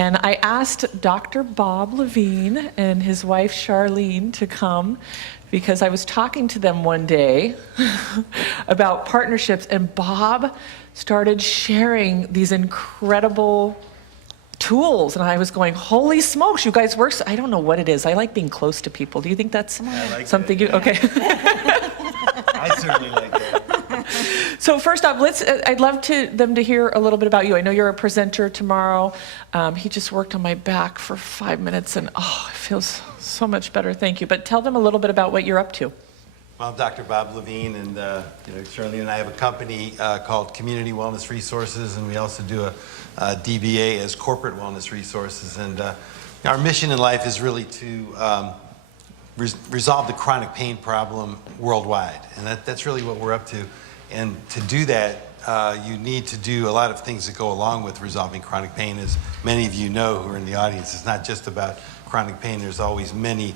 And I asked Dr. Bob Levine and his wife Charlene to come because I was talking to them one day about partnerships, and Bob started sharing these incredible tools, and I was going, holy smokes, you guys work, I don't know what it is. I like being close to people. Do you think that's something you, okay. I certainly like that. So first off, I'd love them to hear a little bit about you. I know you're a presenter tomorrow. He just worked on my back for 5 minutes, and it feels so much better, thank you. But tell them a little bit about what you're up to. Well, I'm Dr. Bob Levine, and Charlene and I have a company called Community Wellness Resources, and we also do a DBA as Corporate Wellness Resources. And our mission in life is really to resolve the chronic pain problem worldwide, and that's really what we're up to. And to do that, you need to do a lot of things that go along with resolving chronic pain. As many of you know who are in the audience, it's not just about chronic pain. There's always many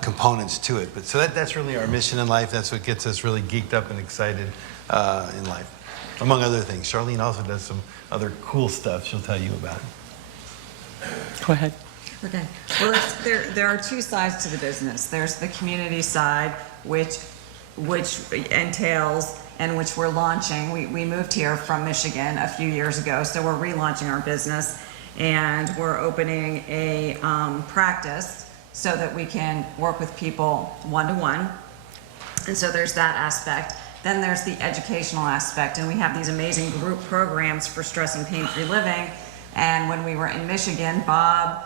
components to it. But so that's really our mission in life. That's what gets us really geeked up and excited in life, among other things. Charlene also does some other cool stuff she'll tell you about. Go ahead. Okay. Well, there are two sides to the business. There's the community side, which entails and which we're launching. We moved here from Michigan a few years ago, so we're relaunching our business, and we're opening a practice so that we can work with people one-to-one. And so there's that aspect. Then there's the educational aspect, and we have these amazing group programs for stress and pain-free living. And when we were in Michigan, Bob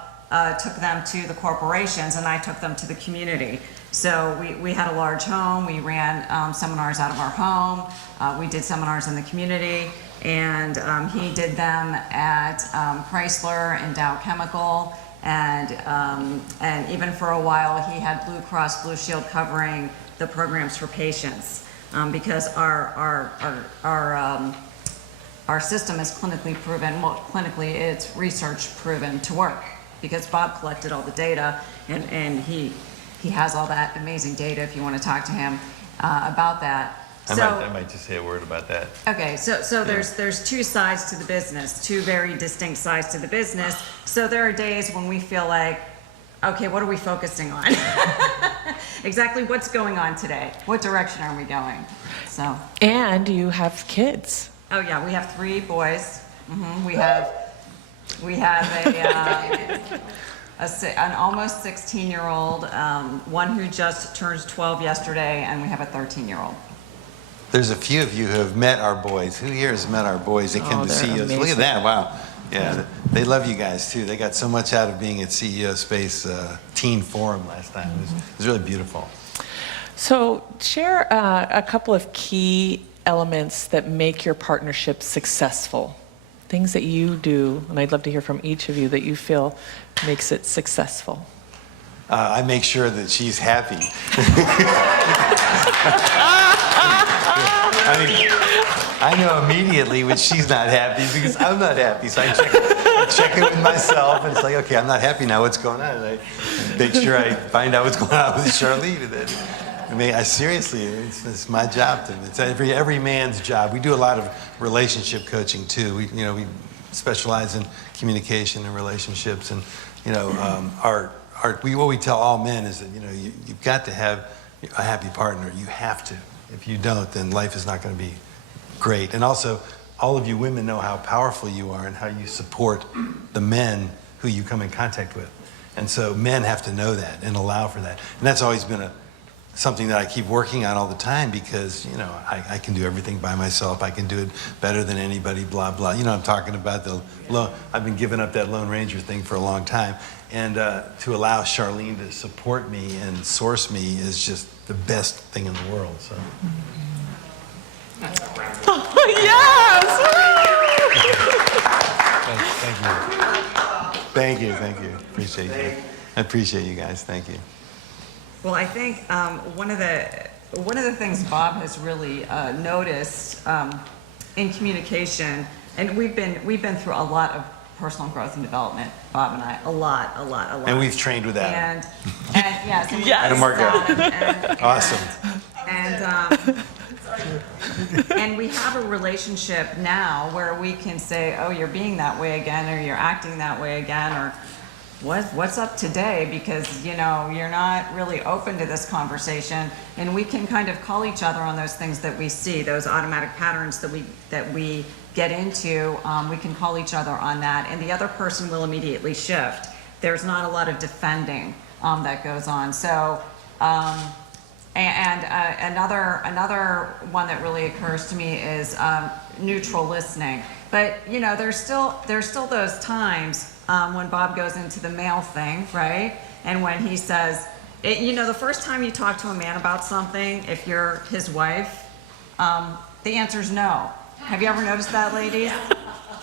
took them to the corporations, and I took them to the community. So we had a large home. We ran seminars out of our home. We did seminars in the community, and he did them at Chrysler and Dow Chemical, and even for a while he had Blue Cross Blue Shield covering the programs for patients, because our system is clinically proven. Well, clinically it's research proven to work, because Bob collected all the data, and he has all that amazing data if you want to talk to him about that. I might just say a word about that. Okay, so there's two sides to the business, two very distinct sides to the business. So there are days when we feel like, okay, what are we focusing on? Exactly what's going on today? What direction are we going? So. And you have kids. Oh yeah, we have 3 boys. Mm-hmm. We have an almost 16-year-old, one who just turned 12 yesterday, and we have a 13-year-old. There's a few of you who have met our boys. Who here has met our boys? They came to CEOs. Amazing. Look at that, wow. Yeah, they love you guys too. They got so much out of being at CEO Space Teen Forum last time. It was really beautiful. So share a couple of key elements that make your partnership successful. Things that you do, and I'd love to hear from each of you, that you feel makes it successful. I make sure that she's happy. I mean, I know immediately when she's not happy because I'm not happy. So I check it with myself, and it's like, okay, I'm not happy now. What's going on? And I make sure I find out what's going on with Charlene. And then, seriously, it's my job. It's every man's job. We do a lot of relationship coaching too. We specialize in communication and relationships, and what we tell all men is that you've got to have a happy partner. You have to. If you don't, then life is not going to be great. And also, all of you women know how powerful you are and how you support the men who you come in contact with. And so men have to know that and allow for that. And that's always been something that I keep working on all the time, because I can do everything by myself. I can do it better than anybody, blah, blah. I'm talking about I've been giving up that Lone Ranger thing for a long time. And to allow Charlene to support me and source me is just the best thing in the world. So. Oh, yes! Thank you. Appreciate you. I appreciate you guys. Thank you. Well, I think one of the things Bob has really noticed in communication, and we've been through a lot of personal growth and development, Bob and I, a lot. And we've trained with Adam. And yes, yes. Adam Margo. Awesome. And And we have a relationship now where we can say, oh, you're being that way again, or you're acting that way again, or what's up today, because you're not really open to this conversation. And we can kind of call each other on those things that we see, those automatic patterns that we get into. We can call each other on that, and the other person will immediately shift. There's not a lot of defending that goes on. So another one that really occurs to me is neutral listening. But there's still those times when Bob goes into the male thing, right? And when he says, the first time you talk to a man about something, if you're his wife, the answer's no. Have you ever noticed that, ladies?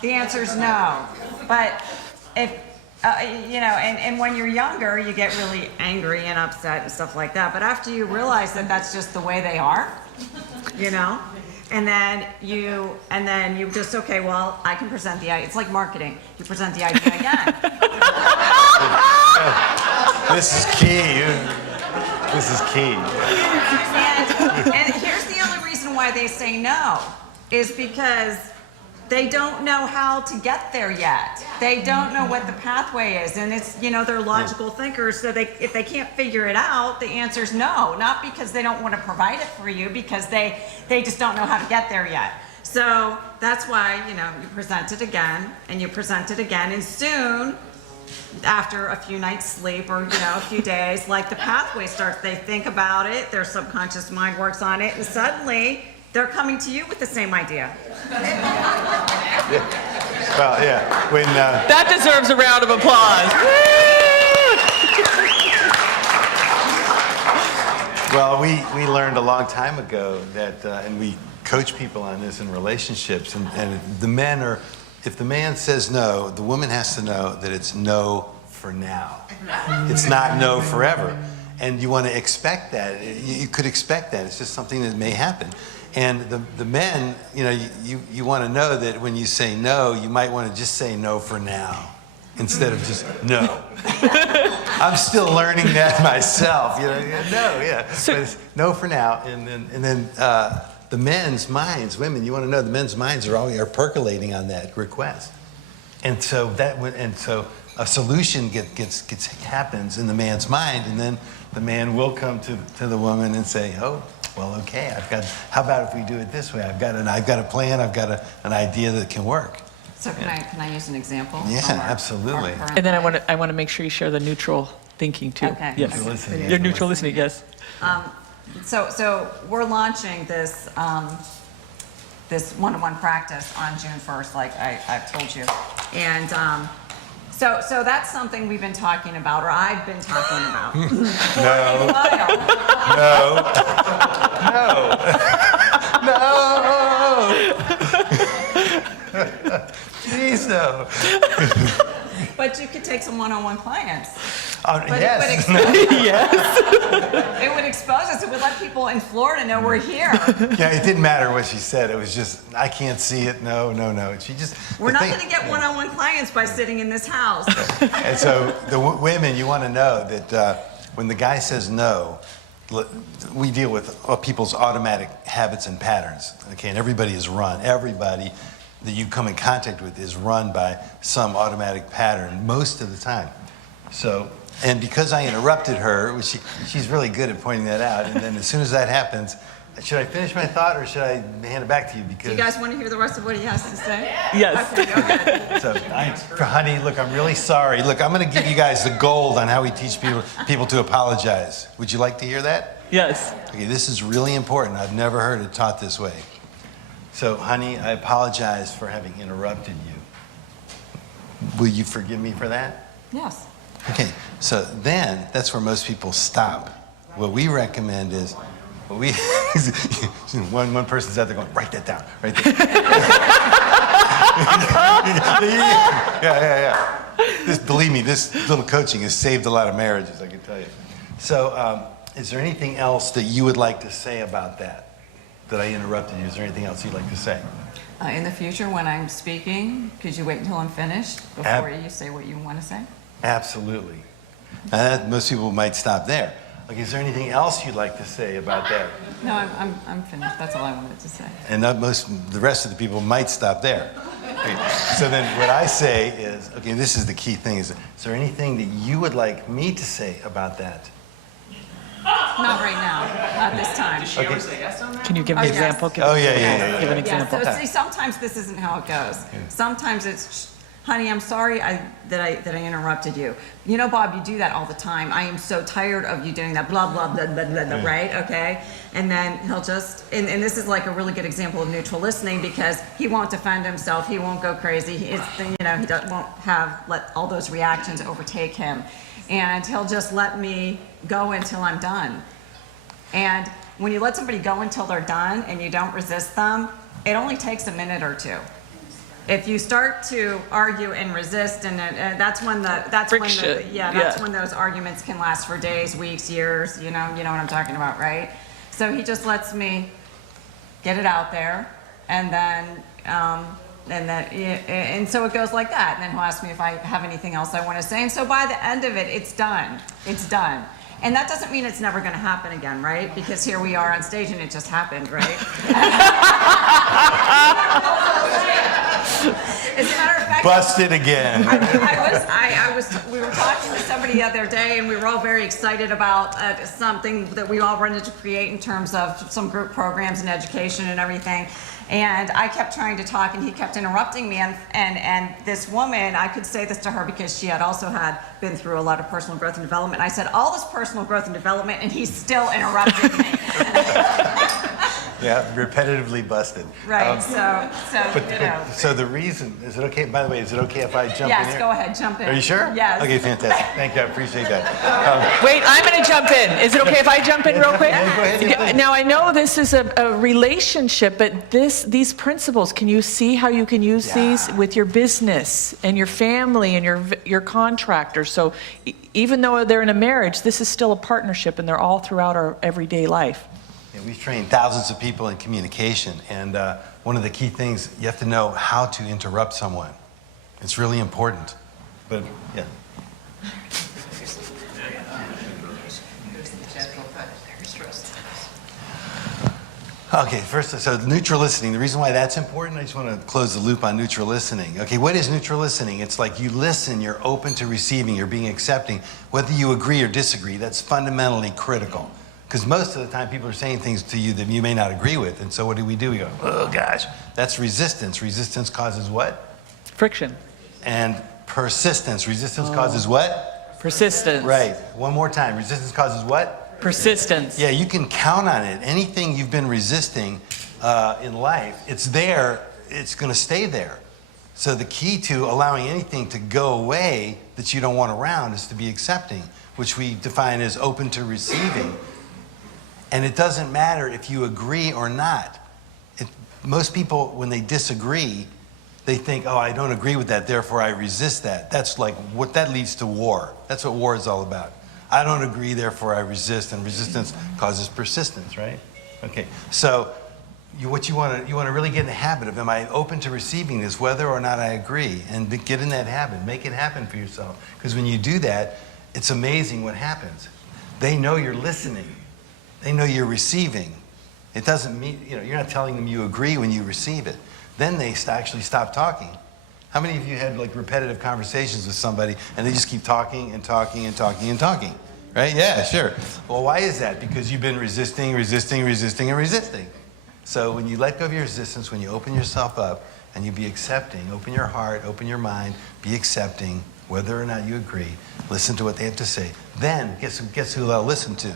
The answer's no. But if and when you're younger, you get really angry and upset and stuff like that. But after you realize that that's just the way they are, and then you just, okay, well, I can present the idea. It's like marketing. You present the idea again. This is key. This is key. And here's the only reason why they say no, is because they don't know how to get there yet. They don't know what the pathway is, and it's, they're logical thinkers, so if they can't figure it out, the answer's no. Not because they don't want to provide it for you, because they just don't know how to get there yet. So that's why, you present it again, and you present it again, and soon, after a few nights sleep or, a few days, like the pathway starts, they think about it, their subconscious mind works on it, and suddenly they're coming to you with the same idea. Well, yeah. When That deserves a round of applause. well, we learned a long time ago that, and we coach people on this in relationships, and the men are, if the man says no, the woman has to know that it's no for now. It's not no forever. And you want to expect that. You could expect that. It's just something that may happen. And the men, you want to know that when you say no, you might want to just say no for now instead of just no. I'm still learning that myself. No, yeah. But it's no for now. And then the men's minds, women, you want to know the men's minds are percolating on that request. And so a solution happens in the man's mind, and then the man will come to the woman and say, oh, well, okay, how about if we do it this way? I've got a plan, I've got an idea that can work. So can I use an example? Yeah, from our absolutely. current- And then I want to make sure you share the neutral thinking too. Okay. Yes. Neutral listening. Your neutral listening, yes. So we're launching this this one-on-one practice on June 1st, like I've told you. And so that's something we've been talking about, or I've been talking about. No. Jeez, no. But you could take some one-on-one clients. But Yes. Yes. it would expose us. It would let people in Florida know we're here. Yeah, it didn't matter what she said. It was just, I can't see it. No. She just. We're not going to get one-on-one clients by sitting in this house. And so the women, you want to know that when the guy says no, we deal with people's automatic habits and patterns. Okay, and everybody that you come in contact with is run by some automatic pattern most of the time. So, and because I interrupted her, she's really good at pointing that out, and then as soon as that happens, should I finish my thought or should I hand it back to you? Because Do you guys want to hear the rest of what he has to say? Yes. Okay, go ahead. so, honey, look, I'm really sorry. Look, I'm going to give you guys the gold on how we teach people to apologize. Would you like to hear that? Yes. Okay, this is really important. I've never heard it taught this way. So, honey, I apologize for having interrupted you. Will you forgive me for that? Yes. Okay, so then that's where most people stop. What we recommend is, one person's out there going, write that down, right there. Yeah. Believe me, this little coaching has saved a lot of marriages, I can tell you. So, is there anything else that you would like to say about that I interrupted you? Is there anything else you'd like to say? In the future, when I'm speaking, could you wait until I'm finished before you say what you want to say? Absolutely. Most people might stop there. Okay, is there anything else you'd like to say about that? No, I'm finished. That's all I wanted to say. And the rest of the people might stop there. Okay, so then what I say is, okay, this is the key thing, is there anything that you would like me to say about that? Not right now, not this time. Okay. Can you give an yes. example? Give Oh, an yeah, example. yeah. Give an Yeah, example. so see, sometimes this isn't how it goes. Sometimes it's, honey, I'm sorry that I interrupted you. You know, Bob, you do that all the time. I am so tired of you doing that, blah, blah, blah, blah, blah, blah, right? Okay? And then he'll just, and this is like a really good example of neutral listening, because he won't defend himself, he won't go crazy, he won't let all those reactions overtake him. And he'll just let me go until I'm done. And when you let somebody go until they're done and you don't resist them, it only takes a minute or two. If you start to argue and resist, and that's when Friction. when those arguments can last for days, weeks, years. You know what I'm talking about, right? So he just lets me get it out there, and so it goes like that. And then he'll ask me if I have anything else I want to say. And so by the end of it, it's done. It's done. And that doesn't mean it's never going to happen again, right? Because here we are on stage and it just happened, right? As a matter of fact, Busted again. we were talking to somebody the other day, and we were all very excited about something that we all wanted to create in terms of some group programs and education and everything. And I kept trying to talk, and he kept interrupting me. And this woman, I could say this to her because she had also been through a lot of personal growth and development. I said, all this personal growth and development, and he's still interrupting me. Yeah, repetitively busted. Right, So the reason, is it okay, by the way, is it okay if I jump in Yes, here? go ahead, jump in. Are you sure? Yes. Okay, fantastic. Thank you, I appreciate that. Wait, I'm going to jump in. Is it okay if I jump in real quick? Yeah, go ahead, yeah. Now, I know this is a relationship, but these principles, can you see how you can use these with your business and your family and your contractors? So even though they're in a marriage, this is still a partnership, and they're all throughout our everyday life. Yeah, we've trained thousands of people in communication, and one of the key things, you have to know how to interrupt someone. It's really important. But, yeah. Okay, first, so neutral listening. The reason why that's important, I just want to close the loop on neutral listening. Okay, what is neutral listening? It's like you listen, you're open to receiving, you're being accepting. Whether you agree or disagree, that's fundamentally critical. Because most of the time people are saying things to you that you may not agree with. And so what do? We go, oh gosh, that's resistance. Resistance causes what? Friction. And persistence. Resistance causes what? Persistence. Right. One more time. Resistance causes what? Persistence. Yeah, you can count on it. Anything you've been resisting in life, it's there, it's going to stay there. So the key to allowing anything to go away that you don't want around is to be accepting, which we define as open to receiving. And it doesn't matter if you agree or not. Most people, when they disagree, they think, oh, I don't agree with that, therefore I resist that. That's like, that leads to war. That's what war is all about. I don't agree, therefore I resist, and resistance causes persistence, right? Okay, so what you want to really get in the habit of, am I open to receiving this, whether or not I agree? And get in that habit, make it happen for yourself. Because when you do that, it's amazing what happens. They know you're listening. They know you're receiving. It doesn't mean, you're not telling them you agree when you receive it. Then they actually stop talking. How many of you had like repetitive conversations with somebody and they just keep talking and talking and talking and talking? Right? Yeah, sure. Well, why is that? Because you've been resisting, resisting, resisting, and resisting. So when you let go of your resistance, when you open yourself up and you be accepting, open your heart, open your mind, be accepting, whether or not you agree, listen to what they have to say. Then guess who they'll listen to?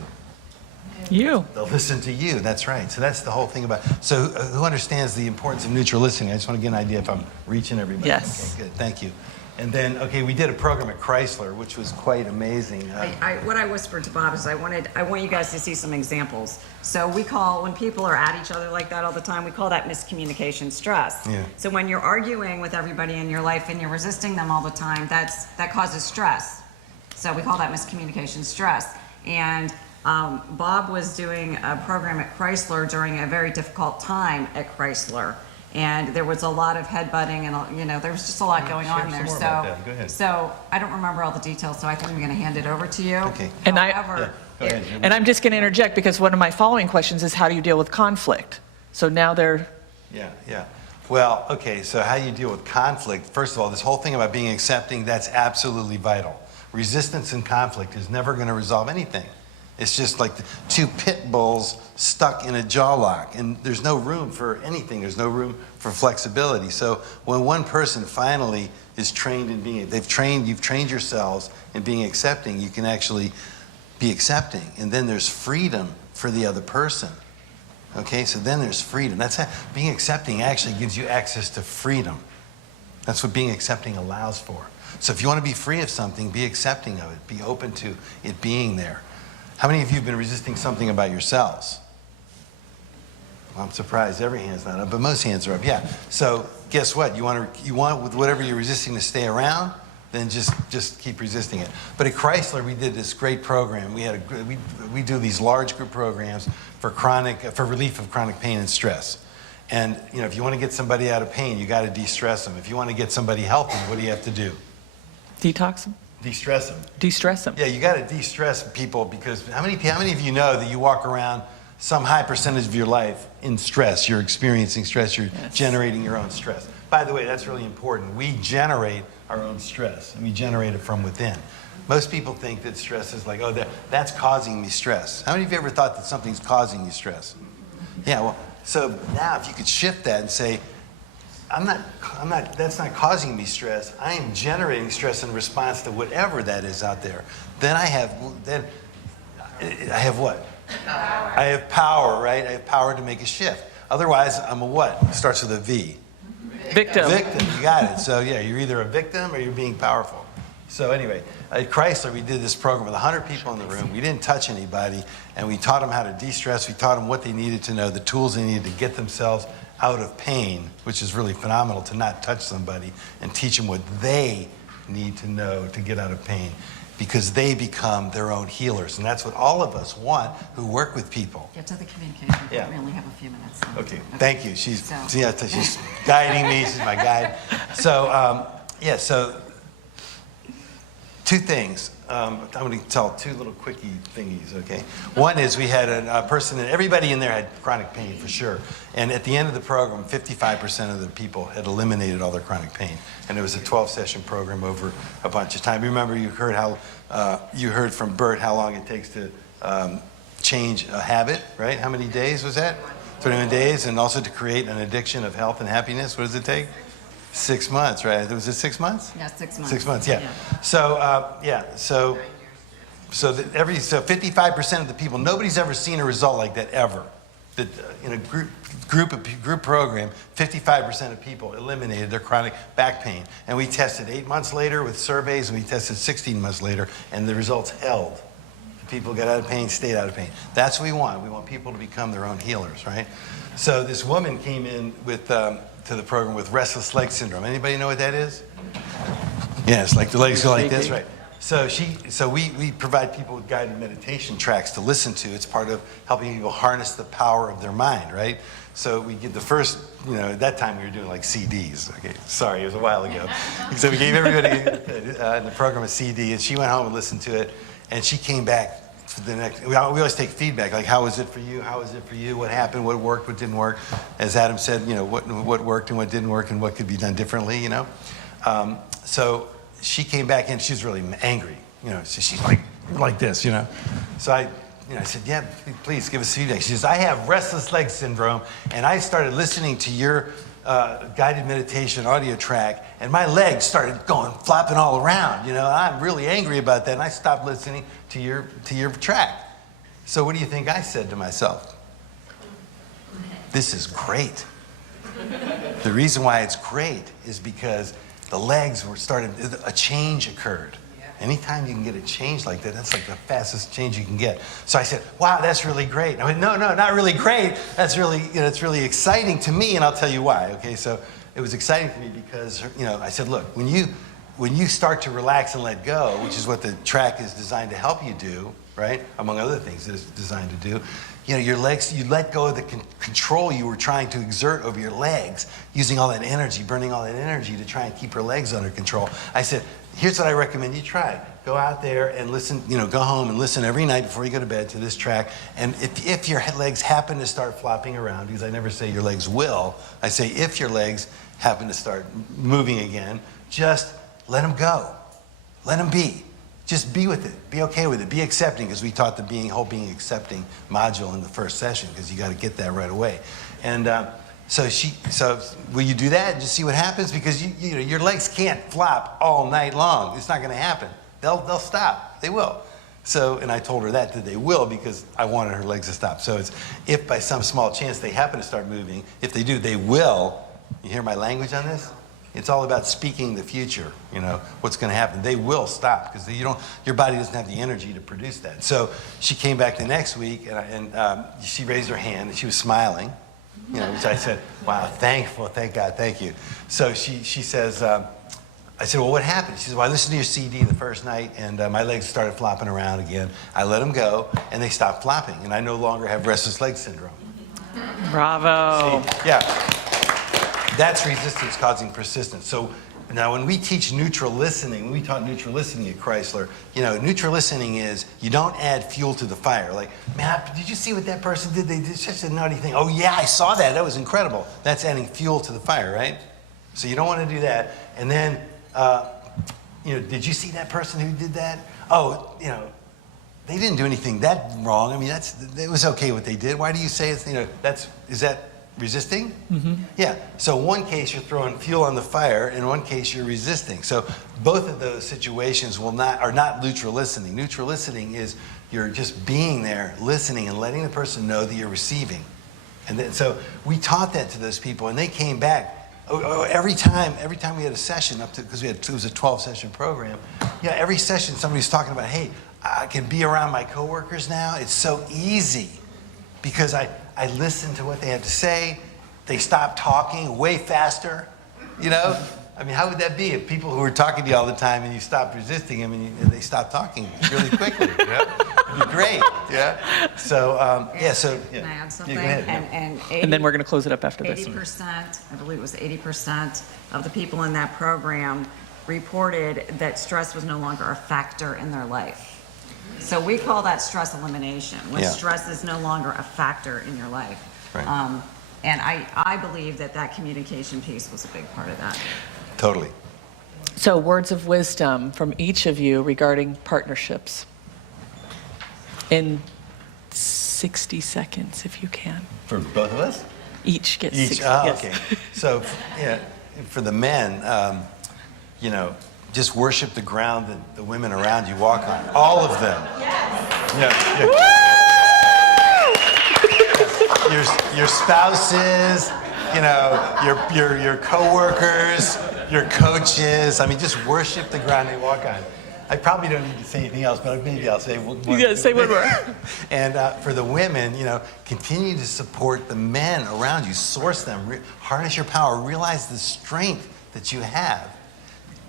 You. They'll listen to you. That's right. So that's the whole thing about. So who understands the importance of neutral listening? I just want to get an idea if I'm reaching everybody. Yes. Okay, good. Thank you. And then, okay, we did a program at Chrysler, which was quite amazing. What I whispered to Bob is I want you guys to see some examples. So when people are at each other like that all the time, we call that miscommunication stress. Yeah. So when you're arguing with everybody in your life and you're resisting them all the time, that causes stress. So we call that miscommunication stress. And Bob was doing a program at Chrysler during a very difficult time at Chrysler. And there was a lot of headbutting and, there was just a lot going on there. Some more about that. Go ahead. So I don't remember all the details, so I think I'm going to hand it over to you. Okay. And However, Go ahead, Jim. And I'm just going to interject because one of my following questions is how do you deal with conflict? So now they're, Yeah. Well, okay, so how you deal with conflict, first of all, this whole thing about being accepting, that's absolutely vital. Resistance and conflict is never going to resolve anything. It's just like the two pit bulls stuck in a jaw lock, and there's no room for anything. There's no room for flexibility. So when one person finally is trained in being, you've trained yourselves in being accepting, you can actually be accepting. And then there's freedom for the other person. Okay, so then there's freedom. That's how, being accepting actually gives you access to freedom. That's what being accepting allows for. So if you want to be free of something, be accepting of it. Be open to it being there. How many of you have been resisting something about yourselves? Well, I'm surprised every hand's not up, but most hands are up. Yeah. So guess what? You want with whatever you're resisting to stay around, then just keep resisting it. But at Chrysler, we did this great program. We do these large group programs for relief of chronic pain and stress. And if you want to get somebody out of pain, you got to de-stress them. If you want to get somebody healthy, what do you have to do? detox them, De-stress them. de-stress them. Yeah, you got to de-stress people because how many of you know that you walk around some high percentage of your life in stress? You're experiencing stress. You're generating your own stress. By the way, that's really important. We generate our own stress, and we generate it from within. Most people think that stress is like, oh, that's causing me stress. How many of you ever thought that something's causing you stress? Yeah, well, so now if you could shift that and say, that's not causing me stress. I am generating stress in response to whatever that is out there. Then I have what? Power. I have power, right? I have power to make a shift. Otherwise, I'm a what? It starts with a V. Victim. Victim, you got it. So yeah, you're either a victim or you're being powerful. So anyway, at Chrysler, we did this program with 100 people in the room. We didn't touch anybody, and we taught them how to de-stress. We taught them what they needed to know, the tools they needed to get themselves out of pain, which is really phenomenal to not touch somebody, and teach them what they need to know to get out of pain, because they become their own healers. And that's what all of us want who work with people. Get to the communication. Yeah. We only have a few minutes left. Okay, thank you. She's guiding me. She's my guide. So, so two things. I'm going to tell two little quickie thingies, okay? One is we had a person, and everybody in there had chronic pain for sure. And at the end of the program, 55% of the people had eliminated all their chronic pain. And it was a 12-session program over a bunch of time. Remember, you heard from Bert how long it takes to change a habit, right? How many days was that? 21 days, and also to create an addiction of health and happiness. What does it take? 6 months, right? Was it 6 months? Yeah, 6 months. 6 months, yeah. So, so 55% of the people, nobody's ever seen a result like that ever. That in a group program, 55% of people eliminated their chronic back pain. And we tested 8 months later with surveys, and we tested 16 months later, and the results held. The people got out of pain, stayed out of pain. That's what we want. We want people to become their own healers, right? So this woman came in with to the program with restless leg syndrome. Anybody know what that is? Yeah, it's like the legs go like this, right? So we provide people with guided meditation tracks to listen to. It's part of helping people harness the power of their mind, right? So we get the first, at that time we were doing like CDs. Okay, sorry, it was a while ago. So we gave everybody in the program a CD, and she went home and listened to it, and she came back to the next. We always take feedback, like how was it for you? How was it for you? What happened? What worked? What didn't work? As Adam said, what worked and what didn't work, and what could be done differently. So she came back in. She was really angry. So she's like this. So I said, yeah, please give us feedback. She says, I have restless leg syndrome, and I started listening to your guided meditation audio track, and my legs started flopping all around. I'm really angry about that, and I stopped listening to your track. So what do you think I said to myself? This is great. The reason why it's great is because the legs a change occurred. Anytime you can get a change like that, that's like the fastest change you can get. So I said, wow, that's really great. I went, no, not really great. That's really, it's really exciting to me, and I'll tell you why. Okay, so it was exciting to me because, I said, look, when you start to relax and let go, which is what the track is designed to help you do, right? Among other things that it's designed to do. You know, your legs, you let go of the control you were trying to exert over your legs, using all that energy, burning all that energy to try and keep your legs under control. I said, here's what I recommend you try. Go out there and listen, you know, go home and listen every night before you go to bed to this track. And if your legs happen to start flopping around, because I never say your legs will, I say if your legs happen to start moving again, just let them go. Let them be. Just be with it. Be okay with it. Be accepting, because we taught the whole being accepting module in the first session, because you got to get that right away. And so will you do that and just see what happens? Because you know, your legs can't flop all night long. It's not going to happen. They'll stop. They will. So, and I told her that they will, because I wanted her legs to stop. So it's, if by some small chance they happen to start moving, if they do, they will. You hear my language on this? It's all about speaking the future, you know, what's going to happen. They will stop, because your body doesn't have the energy to produce that. So she came back the next week, and she raised her hand, and she was smiling, you know, which I said, wow, thankful, thank God, thank you. So she says, I said, well, what happened? She said, well, I listened to your CD the first night, and my legs started flopping around again. I let them go, and they stopped flopping, and I no longer have restless leg syndrome. Bravo. See, yeah. That's resistance causing persistence. So now when we teach neutral listening, when we taught neutral listening at Chrysler, you know, neutral listening is you don't add fuel to the fire. Like, man, did you see what that person did? They did such a naughty thing. Oh yeah, I saw that. That was incredible. That's adding fuel to the fire, right? So you don't want to do that. And then, you know, did you see that person who did that? Oh, you know, they didn't do anything that wrong. I mean, it was okay what they did. Why do you say it's, you know, is that resisting? Mm-hmm. Yeah. So in one case you're throwing fuel on the fire, in one case you're resisting. So both of those situations are not neutral listening. Neutral listening is you're just being there, listening, and letting the person know that you're receiving. And then, so we taught that to those people, and they came back. Every time we had a session because it was a 12-session program. Yeah, every session somebody's talking about, hey, I can be around my coworkers now. It's so easy because I listen to what they have to say. They stop talking way faster, you know? I mean, how would that be if people who were talking to you all the time and you stopped resisting them and they stopped talking really quickly? You know? It'd be great, yeah? So, so... Yeah. Can I add something? Yeah, go ahead. And then we're going to close it up after this. 80%, I believe it was 80% of the people in that program reported that stress was no longer a factor in their life. So we call that stress elimination, when stress is no longer a factor in your life. Right. And I believe that communication piece was a big part of that. Totally. So words of wisdom from each of you regarding partnerships in 60 seconds, if you can. For both of us? Each gets Each, 60. Yes. okay. So, yeah, for the men, you know, just worship the ground that the women around you walk on. All of them. Yes. Yeah. Your spouses, you know, your coworkers, your coaches. I mean, just worship the ground they walk on. I probably don't need to say anything else, but maybe I'll say one more. You gotta say one more. And for the women, you know, continue to support the men around you. Source them. Harness your power. Realize the strength that you have.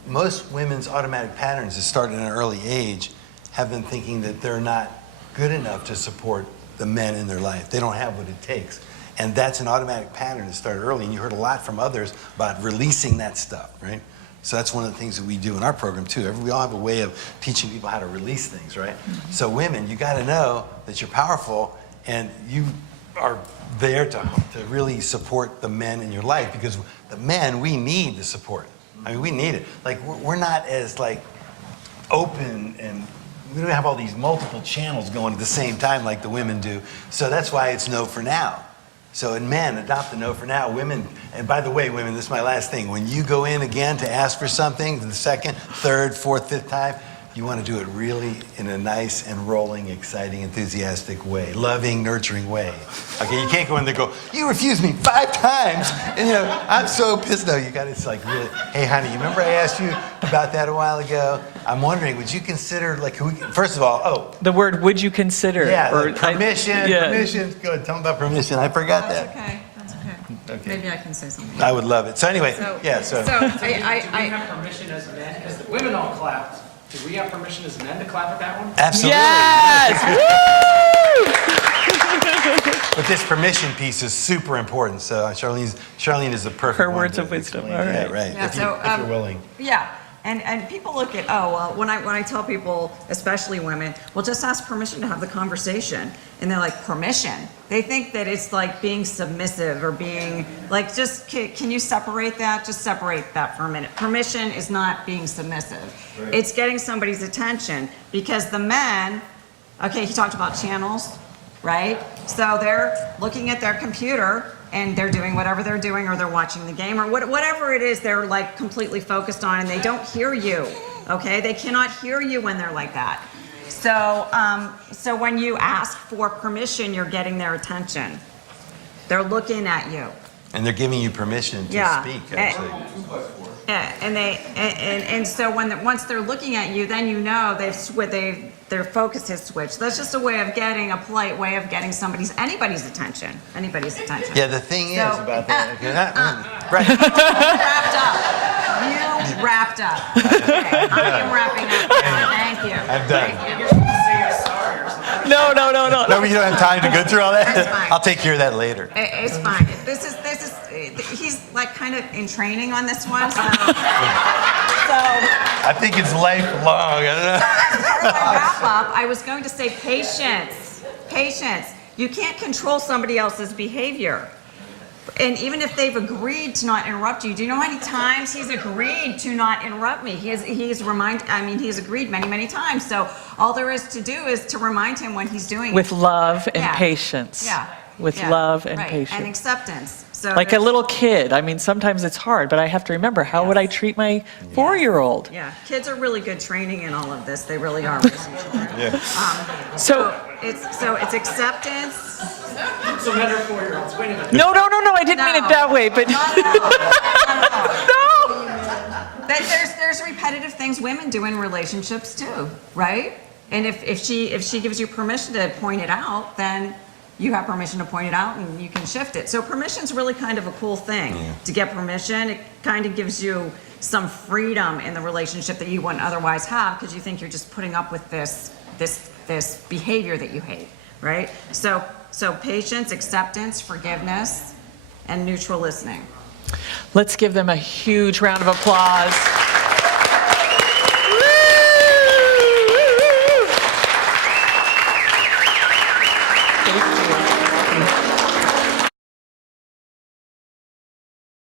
Most women's automatic patterns that start at an early age have them thinking that they're not good enough to support the men in their life. They don't have what it takes. And that's an automatic pattern that started early. And you heard a lot from others about releasing that stuff, right? So that's one of the things that we do in our program too. We all have a way of teaching people how to release things, right? Mm-hmm. So women, you gotta know that you're powerful and you are there to really support the men in your life, because the men, we need the support. I mean, we need it. Like, we're not as, like, open, and we don't have all these multiple channels going at the same time like the women do. So that's why it's no for now. So in men, adopt the no for now. Women, and by the way, women, this is my last thing. When you go in again to ask for something, the second, third, fourth, fifth time, you want to do it really in a nice and rolling, exciting, enthusiastic way, loving, nurturing way. Okay, you can't go in there and go, you refused me 5 times, and you know, I'm so pissed. No, you got to, it's like really, hey honey, you remember I asked you about that a while ago? I'm wondering, would you consider, like, first of all, the word would you consider? Yeah, or permission, permission. Go ahead, tell them about permission. I forgot that. That's okay. That's okay. Okay. Maybe I can say something. I would love it. So anyway, So I have permission as men, because the women all clapped. Do we have permission as men to clap at that one? Absolutely. Yes! But this permission piece is super important, so Charlene is the perfect Her one words to of wisdom, explain. all Yeah, right. right, Yeah, if so, you're willing. Yeah, and people look at, oh, well, when I tell people, especially women, well, just ask permission to have the conversation. And they're like, permission? They think that it's like being submissive or being, like, just, can you separate that? Just separate that for a minute. Permission is not being submissive. Right. It's getting somebody's attention, because the men, okay, he talked about channels, right? So they're looking at their computer and they're doing whatever they're doing, or they're watching the game, or whatever it is they're like completely focused on, and they don't hear you, okay? They cannot hear you when they're like that. So, so when you ask for permission, you're getting their attention. They're looking at you. And they're giving you permission to Yeah. speak, actually. Yeah, and so once they're looking at you, then you know their focus has switched. That's just a way of getting, a polite way of getting anybody's attention. Anybody's attention. Yeah, the thing is So, about that, right. You wrapped up. Okay, I am wrapping up. Thank you. I'm done. You're supposed to say you're sorry or something. No. No, you don't have time to go through all That's that? fine. I'll take care of that later. It's fine. This is, he's like kind of in training on this one, so. I think it's lifelong. I don't know. As part of my wrap up, I was going to say patience. Patience. You can't control somebody else's behavior. And even if they've agreed to not interrupt you, do you know how many times he's agreed to not interrupt me? He's agreed many, many times. So all there is to do is to remind him when he's doing With it. love and Yeah. patience. Yeah. With Yeah. love and Right. patience. And acceptance. So Like a there's- little kid. I mean, sometimes it's hard, but I have to remember, how would I treat my 4-year-old? Yeah, kids are really good training in all of this. They really are. raising children. Yeah. So, It's acceptance. So men are 4-year-olds. Wait a minute. no, I didn't mean it that way, but Not at all. Not at all. no. But there's repetitive things women do in relationships too, right? And if she gives you permission to point it out, then you have permission to point it out and you can shift it. So permission's really kind of a cool thing. Yeah. To get permission, it kind of gives you some freedom in the relationship that you wouldn't otherwise have, because you think you're just putting up with this behavior that you hate, right? So patience, acceptance, forgiveness, and neutral listening. Let's give them a huge round of applause.